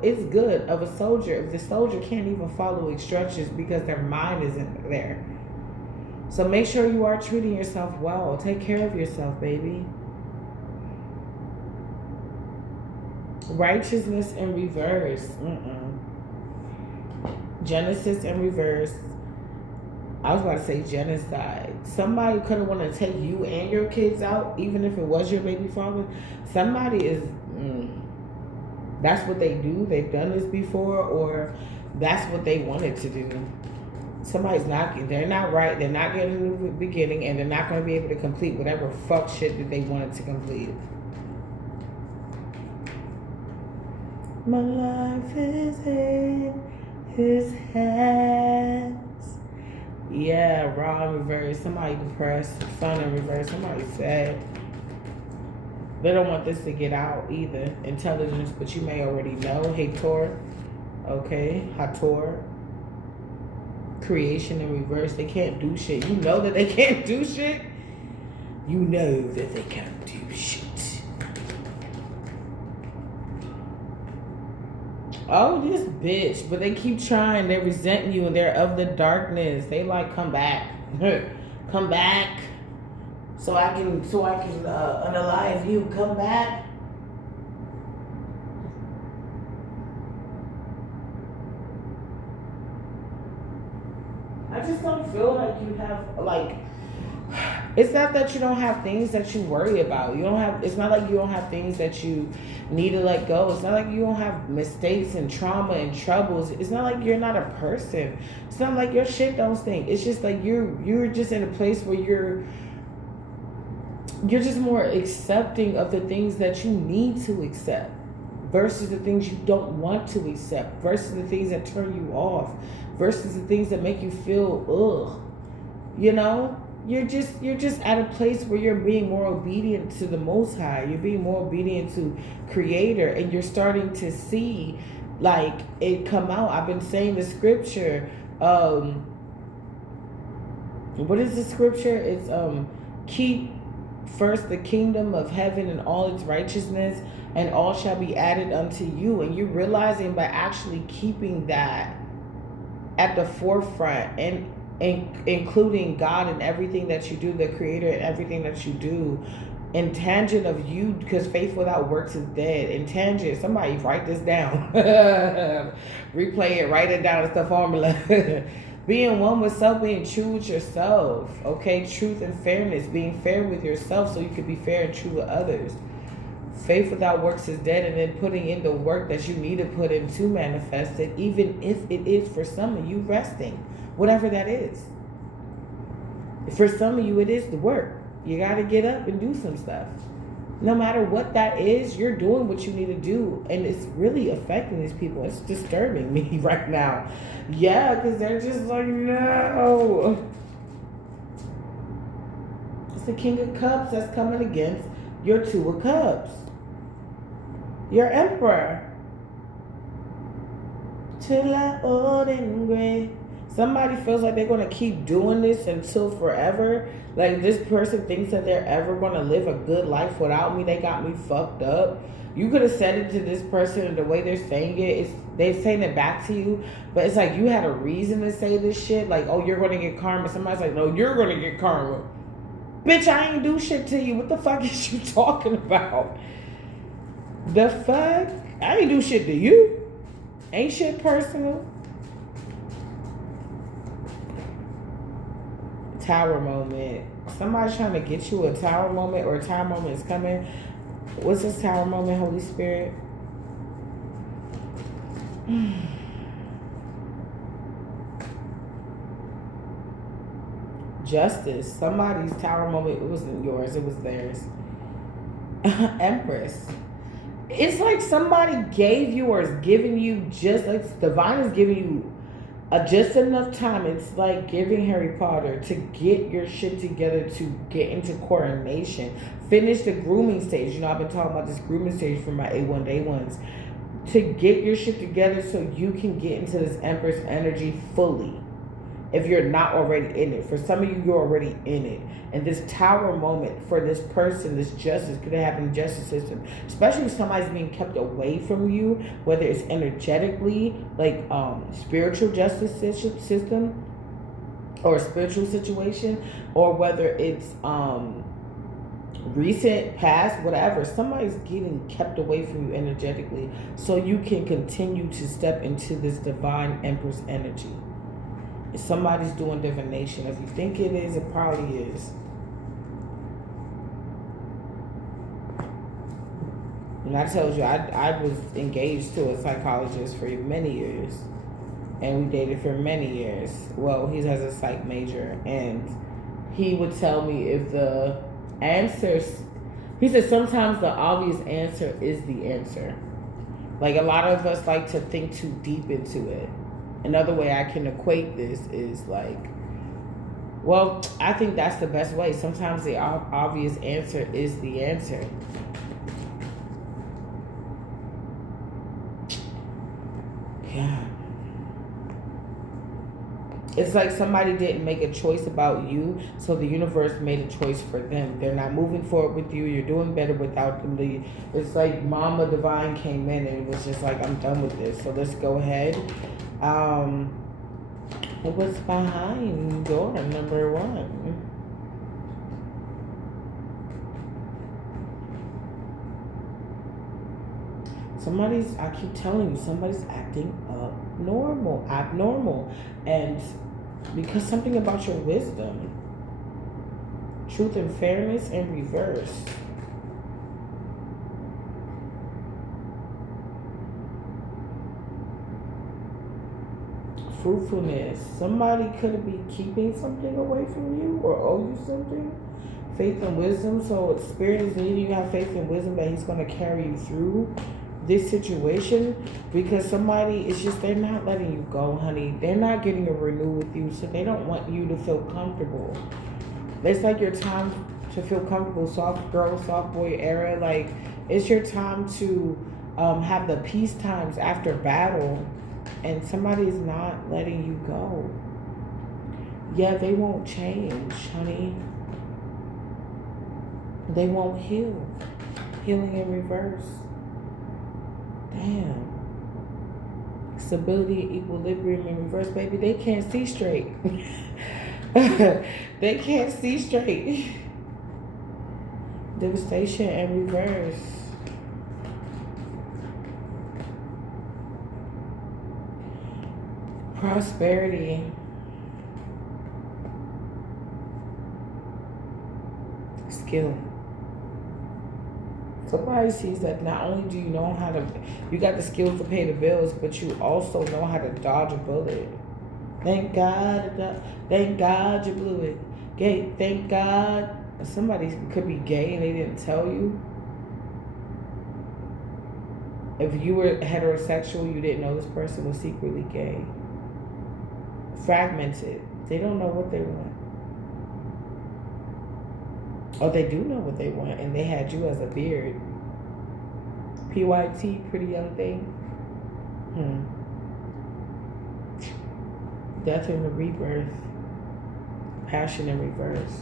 is good of a soldier if the soldier can't even follow instructions because their mind isn't there? So make sure you are treating yourself well. Take care of yourself, baby. Righteousness in reverse. Genesis in reverse. I was about to say genocide. Somebody could have wanted to take you and your kids out, even if it was your baby father. Somebody is... that's what they do. They've done this before, or that's what they wanted to do. Somebody's not... They're not right. They're not getting in the beginning, and they're not going to be able to complete whatever fuck shit that they wanted to complete. My life is in his hands. Yeah, Ra in reverse. Somebody depressed. Sun in reverse. Somebody sad. They don't want this to get out either. Intelligence, but you may already know. Hator. Okay. Hator. Creation in reverse. They can't do shit. You know that they can't do shit. You know that they can't do shit. Oh, this bitch. But they keep trying. They resent you and they're of the darkness. They like, come back. Come back. So I can unalive you. Come back. I just don't feel like you have, like, it's not that you don't have things that you worry about. You don't have, it's not like you don't have things that you need to let go. It's not like you don't have mistakes and trauma and troubles. It's not like you're not a person. It's not like your shit don't stink. It's just like you're just in a place where you're just more accepting of the things that you need to accept versus the things you don't want to accept versus the things that turn you off versus the things that make you feel ugh. You know? You're just at a place where you're being more obedient to the Most High. You're being more obedient to Creator, and you're starting to see like it come out. I've been saying the scripture. What is the scripture? It's keep first the kingdom of heaven and all its righteousness, and all shall be added unto you. And you're realizing by actually keeping that at the forefront and including God in everything that you do, the Creator in everything that you do, in tangent of you, because faith without works is dead. In tangent, somebody write this down. Replay it, write it down. It's the formula. Being one with self, being true with yourself. Okay, truth and fairness, being fair with yourself so you can be fair and true with others. Faith without works is dead, and then putting in the work that you need to put in to manifest it, even if it is for some of you resting. Whatever that is. For some of you, it is the work. You got to get up and do some stuff. No matter what that is, you're doing what you need to do. And it's really affecting these people. It's disturbing me right now. Yeah, because they're just like, no. It's the King of Cups that's coming against your Two of Cups. Your Emperor. To la old and gray. Somebody feels like they're going to keep doing this until forever. Like this person thinks that they're ever going to live a good life without me. They got me fucked up. You could have said it to this person, and the way they're saying it, they're saying it back to you. But it's like you had a reason to say this shit. Like, oh, you're going to get karma. Somebody's like, no, you're going to get karma. Bitch, I ain't do shit to you. What the fuck is you talking about? The fuck? I ain't do shit to you. Ain't shit personal. Tower moment. Somebody's trying to get you a tower moment, or a tower moment is coming. What's this tower moment, Holy Spirit? Justice. Somebody's tower moment. It wasn't yours. It was theirs. Empress. It's like somebody gave you or is giving you just like divine is giving you just enough time. It's like giving Harry Potter to get your shit together, to get into coronation, finish the grooming stage. You know, I've been talking about this grooming stage for my A1 day ones. To get your shit together so you can get into this Empress energy fully. If you're not already in it. For some of you, you're already in it. And this tower moment for this person, this justice, could happen in the justice system. Especially if somebody's being kept away from you, whether it's energetically, like spiritual justice system, or a spiritual situation, or whether it's recent, past, whatever. Somebody's getting kept away from you energetically so you can continue to step into this divine Empress energy. If somebody's doing divination, if you think it is, it probably is. And I told you, I was engaged to a psychologist for many years. And we dated for many years. Well, he has a psych major. And he would tell me if the answers... He said sometimes the obvious answer is the answer. Like a lot of us like to think too deep into it. Another way I can equate this is like, well, I think that's the best way. Sometimes the obvious answer is the answer. Yeah. It's like somebody didn't make a choice about you, so the universe made a choice for them. They're not moving forward with you. You're doing better without them. It's like Mama Divine came in and was just like, I'm done with this, so let's go ahead. What's behind door number 1? I keep telling you, somebody's acting abnormal. And because something about your wisdom, truth and fairness in reverse. Fruitfulness. Somebody could be keeping something away from you or owe you something. Faith and wisdom. So Spirit is needing you to have faith and wisdom that he's going to carry you through this situation, because somebody is just, they're not letting you go, honey. They're not getting a renew with you, so they don't want you to feel comfortable. It's like your time to feel comfortable. Soft girl, soft boy era. Like, it's your time to have the peace times after battle. And somebody's not letting you go. Yeah, they won't change, honey. They won't heal. Healing in reverse. Damn. Stability, equilibrium in reverse, baby. They can't see straight. They can't see straight. Devastation in reverse. Prosperity. Skill. Somebody sees that not only do you know how to, you got the skills to pay the bills, but you also know how to dodge a bullet. Thank God you blew it. Gay, thank God. Somebody could be gay and they didn't tell you. If you were heterosexual, you didn't know this person was secretly gay. Fragmented. They don't know what they want. Or they do know what they want, and they had you as a beard. PYT, pretty young thing. Death in the rebirth. Passion in reverse.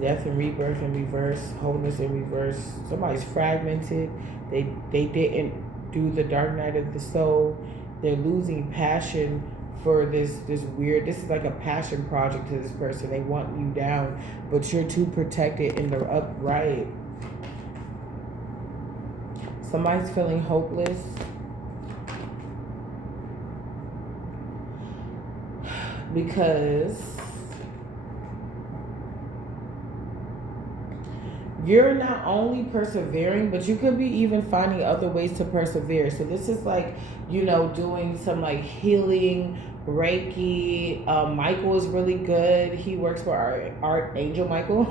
Death and rebirth in reverse. Wholeness in reverse. Somebody's fragmented. They didn't do the dark night of the soul. They're losing passion for this weird. This is like a passion project to this person. They want you down, but you're too protected in the upright. Somebody's feeling hopeless. Because you're not only persevering, but you could be even finding other ways to persevere. So this is like, doing some like healing, Reiki. Michael is really good. He works for Archangel Michael.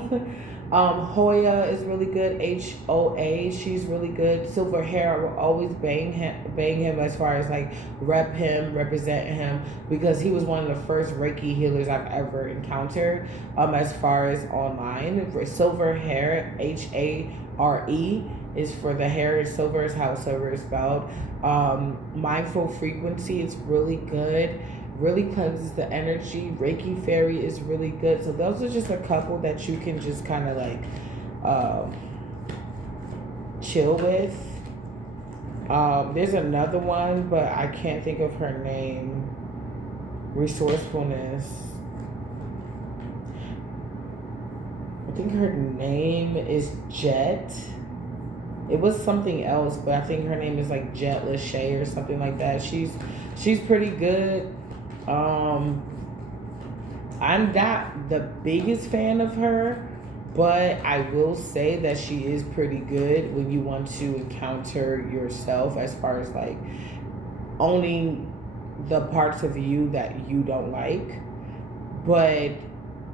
Hoya is really good. HOA, she's really good. Silver Hair, I will always bang him as far as like represent him, because he was one of the first Reiki healers I've ever encountered. As far as online, Silver Hair, HARE is for the hair. And silver is how silver is spelled. Mindful Frequency is really good. Really cleanses the energy. Reiki Fairy is really good. So those are just a couple that you can just kind of like chill with. There's another one, but I can't think of her name. Resourcefulness. I think her name is Jet. It was something else, but I think her name is like Jet Lachey or something like that. She's pretty good. I'm not the biggest fan of her, but I will say that she is pretty good when you want to encounter yourself, as far as like owning the parts of you that you don't like. But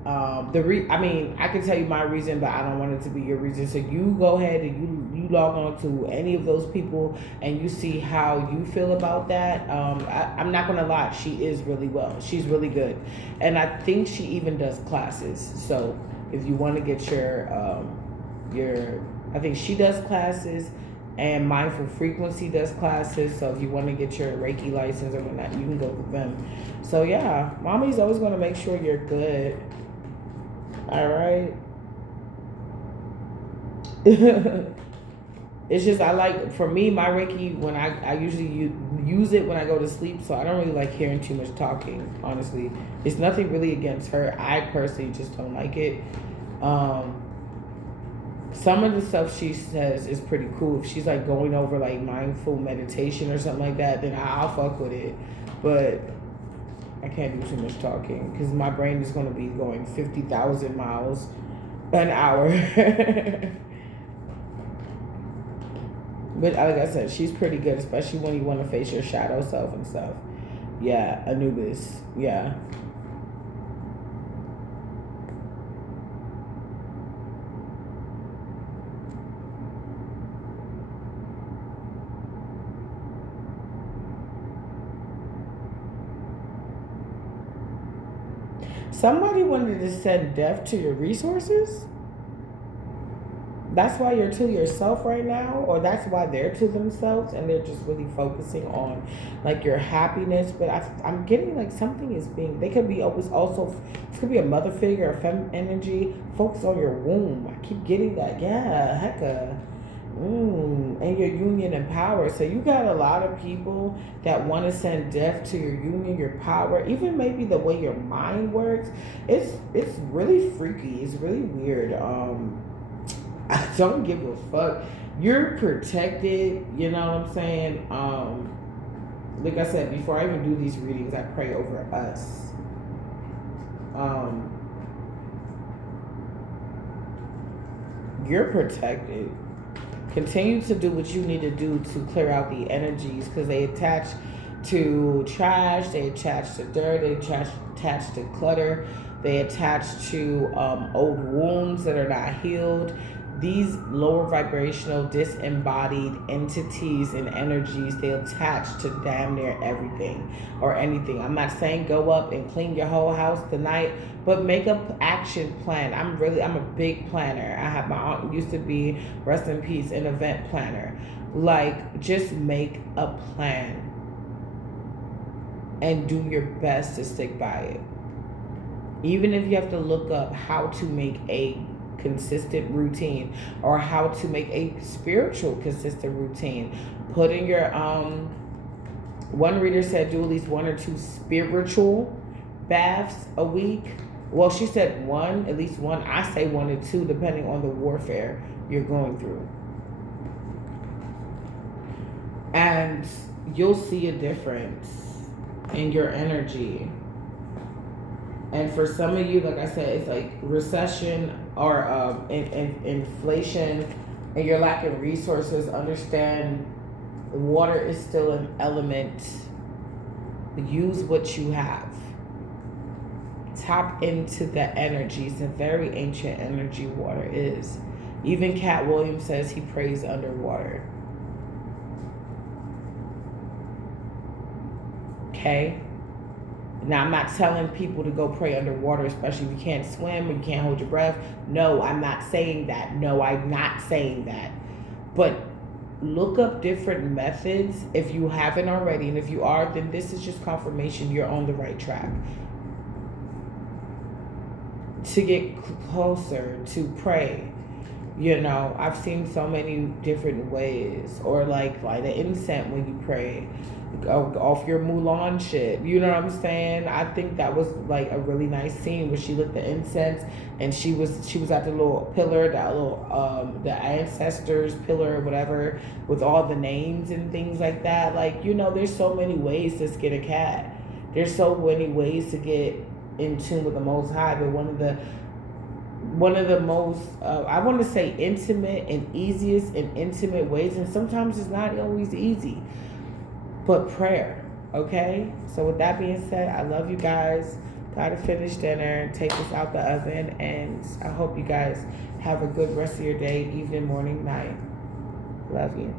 I can tell you my reason, but I don't want it to be your reason. So you go ahead and you log on to any of those people and you see how you feel about that. I'm not gonna lie, she is really well. She's really good, and I think she even does classes. So if you want to get I think she does classes, and Mindful Frequency does classes. So if you want to get your Reiki license or whatnot, you can go with them. So yeah, mommy's always going to make sure you're good. All right. It's just, for me, my Reiki, when I usually use it when I go to sleep, so I don't really like hearing too much talking, honestly. It's nothing really against her. I personally just don't like it. Some of the stuff she says is pretty cool. If she's like going over like mindful meditation or something like that, then I'll fuck with it. But I can't do too much talking because my brain is going to be going 50,000 miles an hour. But like I said, she's pretty good, especially when you want to face your shadow self and stuff. Yeah, Anubis. Yeah. Somebody wanted to send death to your resources? That's why you're to yourself right now, or that's why they're to themselves and they're just really focusing on like your happiness. But I'm getting like something is being, they could be always also, this could be a mother figure, a femme energy, focus on your womb. I keep getting that. Yeah, hecka. And your union and power. So you got a lot of people that want to send death to your union, your power, even maybe the way your mind works. It's really freaky. It's really weird. I don't give a fuck. You're protected, you know what I'm saying? Like I said, before I even do these readings, I pray over us. You're protected. Continue to do what you need to do to clear out the energies, because they attach to trash, they attach to dirt, they attach to clutter, they attach to old wounds that are not healed. These lower vibrational disembodied entities and energies, they attach to damn near everything or anything. I'm not saying go up and clean your whole house tonight, but make an action plan. I'm a big planner. My aunt used to be, rest in peace, an event planner. Like, just make a plan. and do your best to stick by it. Even if you have to look up how to make a consistent routine or how to make a spiritual consistent routine, put in your one reader said do at least 1 or 2 spiritual baths a week. Well, she said one, at least one. I say 1 or 2 depending on the warfare you're going through. And you'll see a difference in your energy. And for some of you, like I said, it's like recession or inflation and you're lacking resources. Understand water is still an element. Use what you have. Tap into the energy. It's a very ancient energy, water is. Even Cat Williams says he prays underwater. Okay? Now, I'm not telling people to go pray underwater, especially if you can't swim or you can't hold your breath. No, I'm not saying that. No, I'm not saying that. But look up different methods if you haven't already. And if you are, then this is just confirmation you're on the right track. To get closer, to pray. You know, I've seen so many different ways. Or like light an incense when you pray. Go off your Mulan shit. You know what I'm saying? I think that was like a really nice scene where she lit the incense and she was at the little pillar, that little the ancestors pillar or whatever, with all the names and things like that. Like, you know, there's so many ways to skin a cat. There's so many ways to get in tune with the Most High. But one of the most I want to say intimate and easiest and intimate ways, and sometimes it's not always easy, but prayer. Okay, so with that being said, I love you guys. Gotta finish dinner, take this out the oven, and I hope you guys have a good rest of your day, evening, morning, night. Love you.